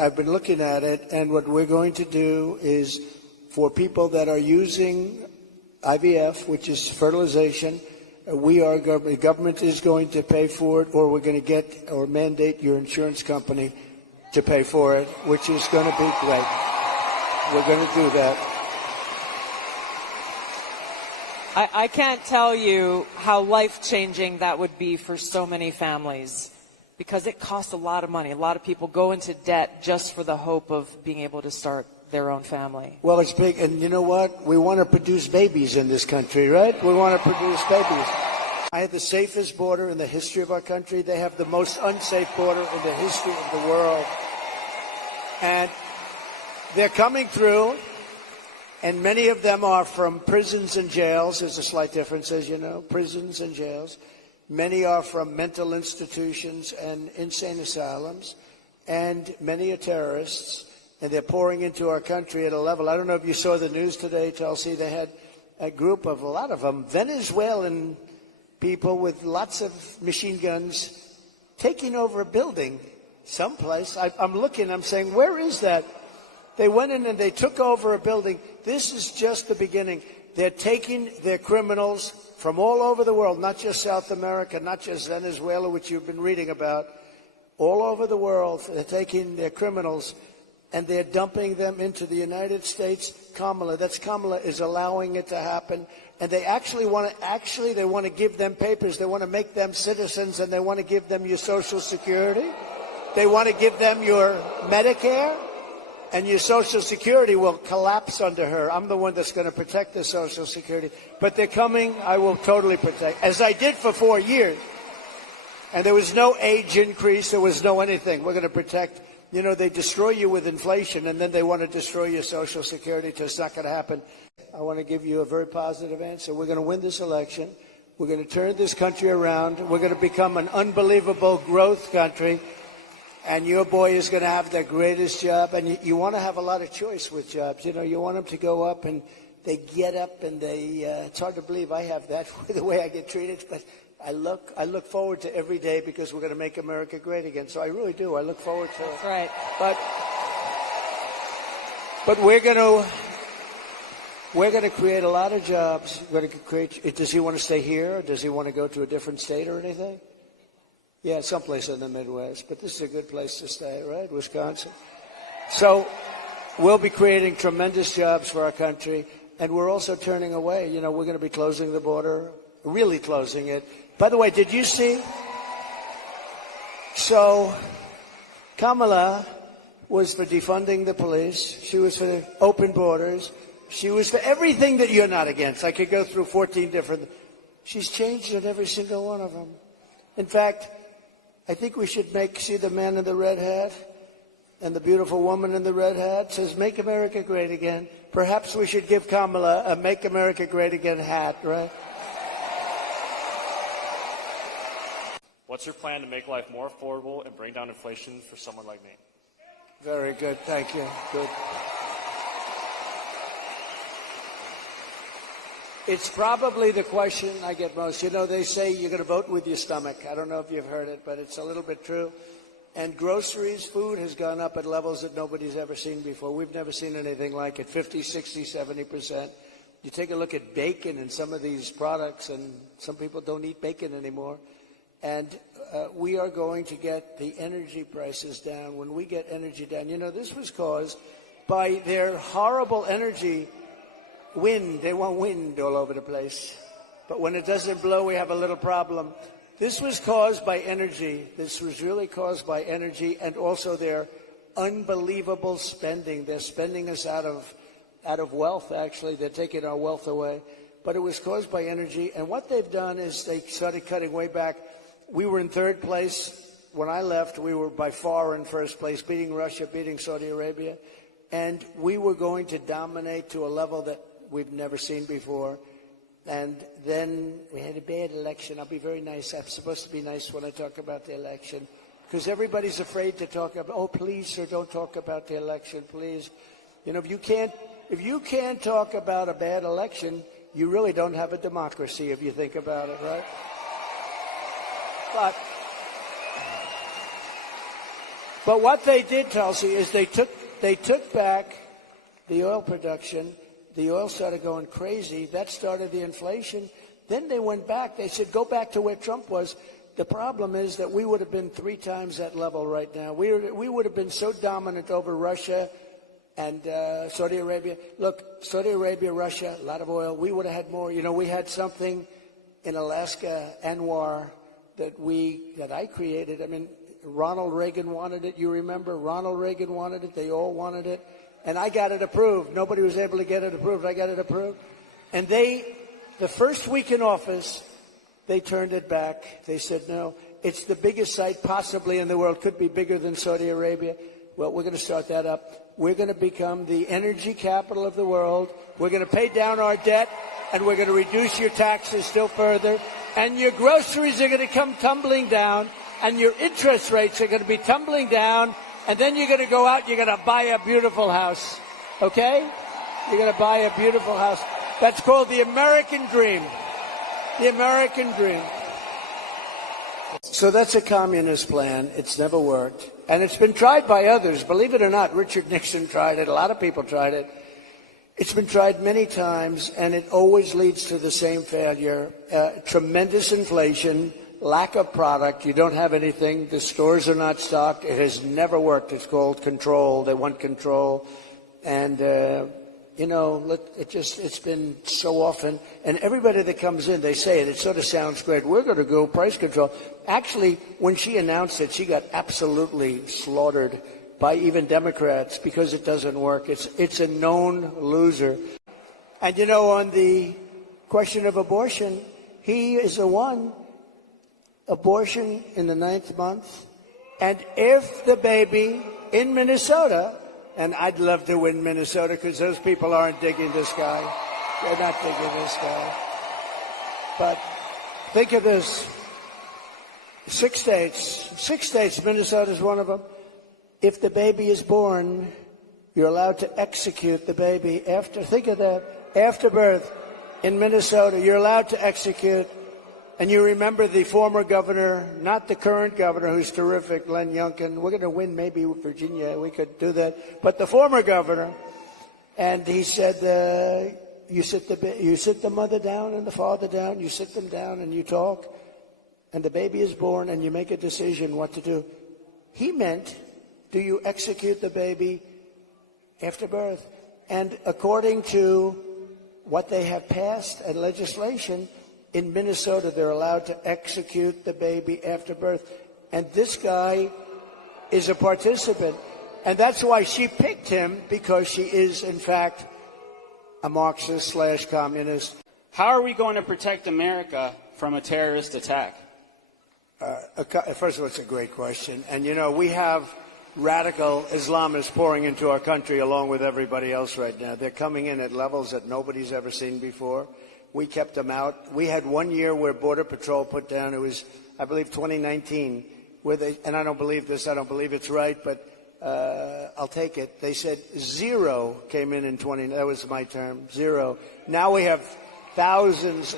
I've been looking at it, and what we're going to do is for people that are using IVF, which is fertilization, the government is going to pay for it, or we're going to get or mandate your insurance company to pay for it, which is going to be great. We're going to do that. I can't tell you how life-changing that would be for so many families, because it costs a lot of money. A lot of people go into debt just for the hope of being able to start their own family. Well, it's big, and you know what? We want to produce babies in this country, right? We want to produce babies. I had the safest border in the history of our country. They have the most unsafe border in the history of the world. And they're coming through, and many of them are from prisons and jails. There's a slight difference, as you know, prisons and jails. Many are from mental institutions and insane asylums, and many are terrorists. And they're pouring into our country at a level. I don't know if you saw the news today, Chelsea. They had a group of, a lot of them, Venezuelan people with lots of machine guns taking over a building someplace. I'm looking, I'm saying, where is that? They went in and they took over a building. This is just the beginning. They're taking their criminals from all over the world, not just South America, not just Venezuela, which you've been reading about. All over the world, they're taking their criminals and they're dumping them into the United States. Kamala is allowing it to happen. And they actually want to give them papers. They want to make them citizens, and they want to give them your Social Security. They want to give them your Medicare, and your Social Security will collapse under her. I'm the one that's going to protect the Social Security. But they're coming. I will totally protect, as I did for 4 years. And there was no age increase. There was no anything. We're going to protect. You know, they destroy you with inflation, and then they want to destroy your Social Security. It's not going to happen. I want to give you a very positive answer. We're going to win this election. We're going to turn this country around. We're going to become an unbelievable growth country. And your boy is going to have the greatest job. And you want to have a lot of choice with jobs. You know, you want them to go up, and they get up, and it's hard to believe I have that the way I get treated. But I look forward to every day, because we're going to make America great again. So I really do. I look forward to it. That's right. But we're going to create a lot of jobs. We're going to create. Does he want to stay here, or does he want to go to a different state or anything? Yeah, someplace in the Midwest. But this is a good place to stay, right? Wisconsin. So we'll be creating tremendous jobs for our country, and we're also turning away. You know, we're going to be closing the border, really closing it. By the way, did you see? So Kamala was for defunding the police. She was for open borders. She was for everything that you're not against. I could go through 14 different. She's changed on every single one of them. In fact, I think we should see the man in the red hat and the beautiful woman in the red hat says, "Make America Great Again." Perhaps we should give Kamala a "Make America Great Again" hat, right? What's your plan to make life more affordable and bring down inflation for someone like me? Very good. Thank you. Good. It's probably the question I get most. You know, they say you're going to vote with your stomach. I don't know if you've heard it, but it's a little bit true. And groceries, food has gone up at levels that nobody's ever seen before. We've never seen anything like it, 50, 60, 70%. You take a look at bacon and some of these products, and some people don't eat bacon anymore. And we are going to get the energy prices down. When we get energy down, you know, this was caused by their horrible energy wind. They want wind all over the place. But when it doesn't blow, we have a little problem. This was caused by energy. This was really caused by energy, and also their unbelievable spending. They're spending us out of wealth, actually. They're taking our wealth away. But it was caused by energy. And what they've done is they started cutting way back. We were in third place. When I left, we were by far in first place, beating Russia, beating Saudi Arabia. And we were going to dominate to a level that we've never seen before. And then we had a bad election. I'll be very nice. I'm supposed to be nice when I talk about the election, because everybody's afraid to talk about, "Oh, please, sir, don't talk about the election, please." You know, if you can't talk about a bad election, you really don't have a democracy, if you think about it, right? But what they did, Tulsi, is they took back the oil production. The oil started going crazy. That started the inflation. Then they went back. They said, go back to where Trump was. The problem is that we would have been 3 times that level right now. We would have been so dominant over Russia and Saudi Arabia. Look, Saudi Arabia, Russia, a lot of oil. We would have had more. You know, we had something in Alaska, Anwar, that I created. I mean, Ronald Reagan wanted it. You remember? Ronald Reagan wanted it. They all wanted it. And I got it approved. Nobody was able to get it approved. I got it approved. And the first week in office, they turned it back. They said, no, it's the biggest site possibly in the world. Could be bigger than Saudi Arabia. Well, we're going to start that up. We're going to become the energy capital of the world. We're going to pay down our debt, and we're going to reduce your taxes still further. And your groceries are going to come tumbling down, and your interest rates are going to be tumbling down. And then you're going to go out, you're going to buy a beautiful house. Okay? You're going to buy a beautiful house. That's called the American dream. The American dream. So that's a communist plan. It's never worked. And it's been tried by others. Believe it or not, Richard Nixon tried it. A lot of people tried it. It's been tried many times, and it always leads to the same failure. Tremendous inflation, lack of product. You don't have anything. The stores are not stocked. It has never worked. It's called control. They want control. And, it's been so often. And everybody that comes in, they say it. It sort of sounds great. We're going to go price control. Actually, when she announced it, she got absolutely slaughtered by even Democrats because it doesn't work. It's a known loser. And, on the question of abortion, he is the one. Abortion in the 9th month. And if the baby in Minnesota, and I'd love to win Minnesota because those people aren't digging this guy. They're not digging this guy. But think of this. 6 states, Minnesota's one of them. If the baby is born, you're allowed to execute the baby think of that, after birth in Minnesota, you're allowed to execute. And you remember the former governor, not the current governor, who's terrific, Len Youngkin. We're going to win maybe Virginia. We could do that. But the former governor, and he said, you sit the mother down and the father down. You sit them down and you talk. And the baby is born and you make a decision what to do. He meant, do you execute the baby after birth? And according to what they have passed and legislation, in Minnesota, they're allowed to execute the baby after birth. And this guy is a participant. And that's why she picked him, because she is, in fact, a Marxist/communist. How are we going to protect America from a terrorist attack? First of all, it's a great question. And, we have radical Islamists pouring into our country along with everybody else right now. They're coming in at levels that nobody's ever seen before. We kept them out. We had 1 year where Border Patrol put down, it was, I believe, 2019, and I don't believe this, I don't believe it's right, but I'll take it. They said 0 came in 20, that was my term, 0. Now we have thousands.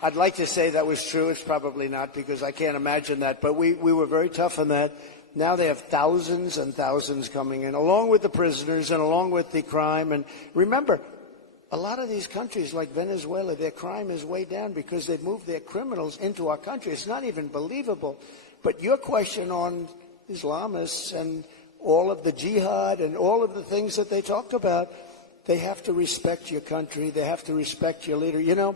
I'd like to say that was true. It's probably not, because I can't imagine that, but we were very tough on that. Now they have thousands and thousands coming in, along with the prisoners and along with the crime. And remember, a lot of these countries like Venezuela, their crime is way down because they've moved their criminals into our country. It's not even believable. But your question on Islamists and all of the jihad and all of the things that they talked about, they have to respect your country. They have to respect your leader.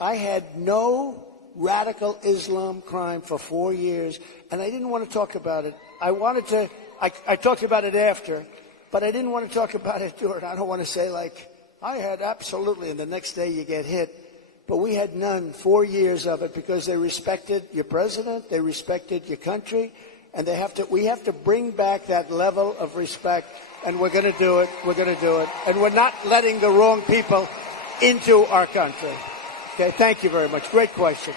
I had no radical Islam crime for 4 years, and I didn't want to talk about it. I talked about it after, but I didn't want to talk about it during. I don't want to say I had absolutely, and the next day you get hit. But we had none, 4 years of it, because they respected your president, they respected your country, and we have to bring back that level of respect, and we're going to do it. We're going to do it. And we're not letting the wrong people into our country. Okay, thank you very much. Great question.